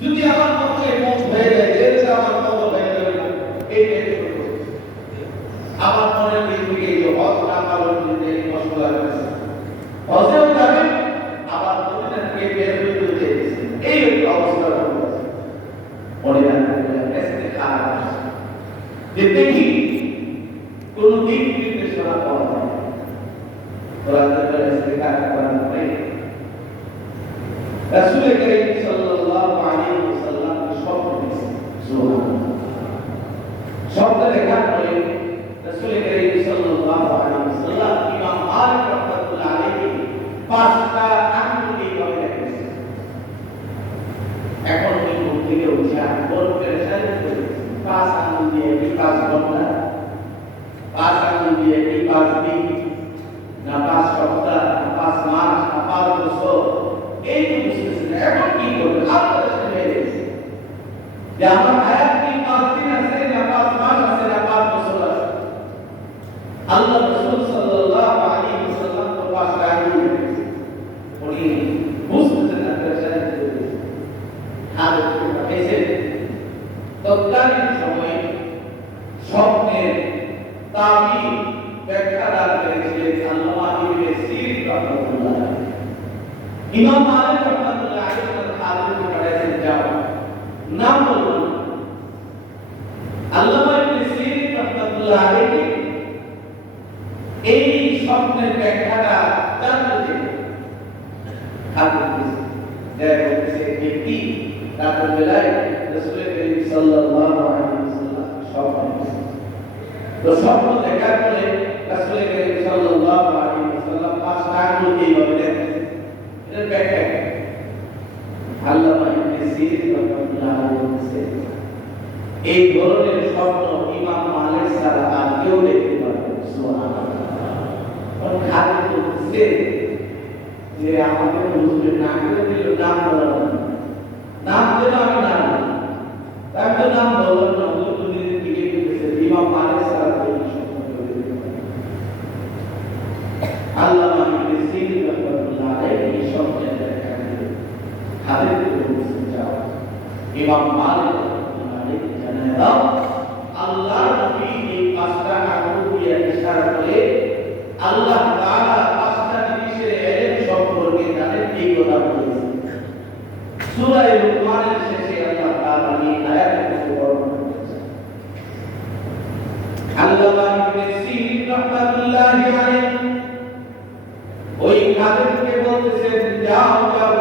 যদি আমার মত হয়ে যায় আমার হয়ে যাবে। আমার মনের দিকে এই হজ না পালন করতে এই কষ্ট লাগছে হজেও আবার মদিনা থেকে বের হইতে চেয়েছে এই একটা অবস্থা হয়েছে মনে রাখবেন এসে খারাপ যে দেখি কোন দিক নির্দেশনা পাওয়া যায় কোরআন থেকে এসে খারাপ করার পরে রাসূল করিম সাল্লাল্লাহু আলাইহি ওয়াসাল্লাম স্বপ্ন দেখেছেন সুবহানাল্লাহ স্বপ্ন দেখার পরে রাসূল করিম সাল্লাল্লাহু আলাইহি ওয়াসাল্লাম ইমাম মালিক রাহমাতুল্লাহ আলাইহি পাঁচটা আঙ্গুলি করে রেখেছেন এখন ওই ঘুম থেকে উঠে আর বড় পেরেশানি করে পাঁচ আঙ্গুল দিয়ে কি পাঁচ ঘণ্টা পাঁচ আঙ্গুল দিয়ে কি পাঁচ দিন না পাঁচ সপ্তাহ না পাঁচ মাস না পাঁচ বছর এই তো বুঝতেছে না এখন কি করবে আল্লাহ কাছে হয়ে গেছে যে আমার হায়াত কি পাঁচ দিন আছে না পাঁচ মাস আছে না পাঁচ বছর আছে? আল্লাহ রাসূল সাল্লাল্লাহু আলাইহি ওয়াসাল্লাম তো পাঁচ আঙ্গুল উনি বুঝতেছেন না পেরেশানি করে গেছে তৎকালীন সময়ে স্বপ্নের তাবি ব্যাখ্যা দান করেছিলেন আল্লামা ইবনে সিরিন রাহমাতুল্লাহ ইমাম মালিক রাহমাতুল্লাহ আলাইহি খাদেমকে পাঠিয়েছেন যাও নাম বলুন আল্লামা ইবনে সিরিন আলাইহি এই স্বপ্নের ব্যাখ্যাটা জানতে ব্যক্তি স্বপ্ন দেখার পরে রাসূল করিম সাল্লাল্লাহু আলাইহি ওয়াসাল্লাম পাঁচটা আঙ্গুল এইভাবে দেখেছেন? এর ব্যাখ্যা কি? ইবনে সিরিন রাহমাতুল্লাহ আলাইহি এই ধরনের স্বপ্ন ইমাম মালিক ছাড়া আর কেউ দেখতে পারবে না। সুবহানাল্লাহ। খাদ্য বলতেছে যে আমাকে হুজুরের নাম করে দিল, নাম বলার নাম দিল আমি নাম তার তো নাম বললাম না তো ইমাম মালিক সারা দিল আল্লাহ মালিক সিন রাহমাতুল্লাহ এই ব্যাখ্যা দিল হাদিস থেকে বলছেন যাও। ইমাম মালিক রাহমাতুল্লাহ আলাইহি জানায় দাও আল্লাহ নবী এই পাঁচটা আঙ্গুল দিয়ে ইশারা করে আল্লাহ তাআলা পাঁচটা জিনিসের এলেম সম্পর্কে জানেন এই কথা বলেছে সূরা লুকমানের শেষে আল্লাহ তাআলা এই আয়াতটি বর্ণনা ওই খাদেমকে বলতেছেন, যাও যাও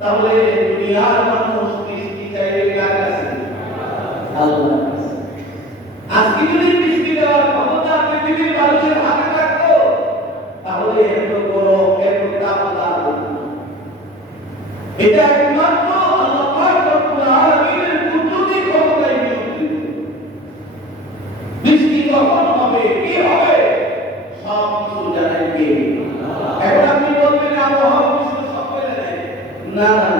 তাহলে দুনিয়ার মানুষ বৃষ্টি চাইবে কার কাছে? আল্লাহর এখন আপনি বলবেন আবহাওয়া দেয়। না না।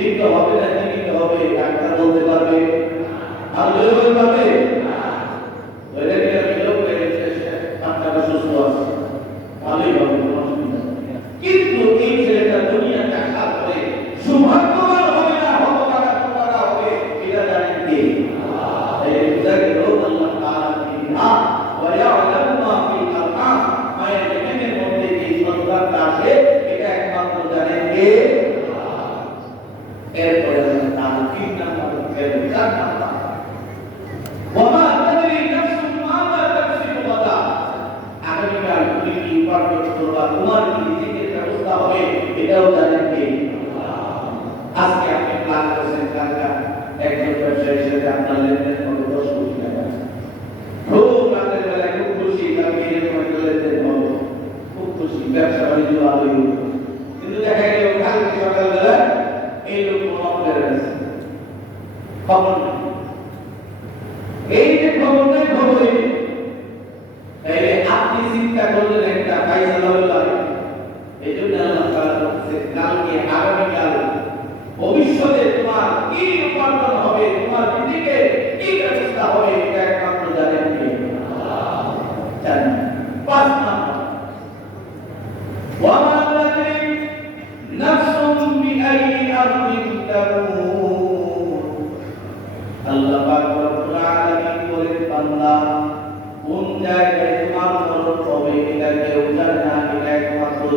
They ஆதரவு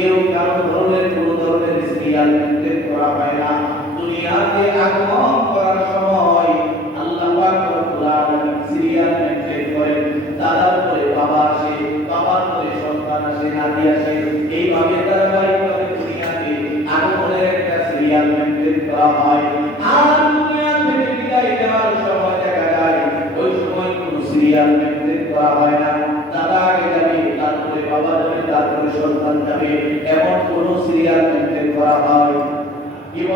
এরকম কারও ধরনের কোন ধরনের সিরিয়াল উল্লেখ করা হয় না। দুনিয়াতে আগমন করার সময় আল্লাহ পাক রব্বুল সিরিয়াল মেনটেন করে দাদার পরে বাবা আসে, বাবার পরে সন্তান আসে, নাতি আসে। এইভাবে তারা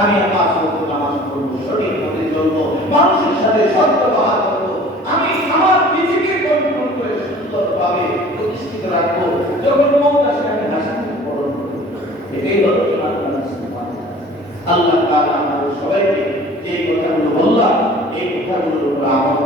আমি আমার নামাজ পড়ব সঠিক মানুষের সাথে সত্য ব্যবহার আমি আমার নিজেকে কন্ট্রোল করে সুন্দরভাবে প্রতিষ্ঠিত রাখব। যখন মৌত আসে, আমি হাসি মুখে করব। এটাই হলো আল্লাহ তাআলা। আমাদের সবাইকে যে কথাগুলো বললাম, এই কথাগুলোর উপর আমল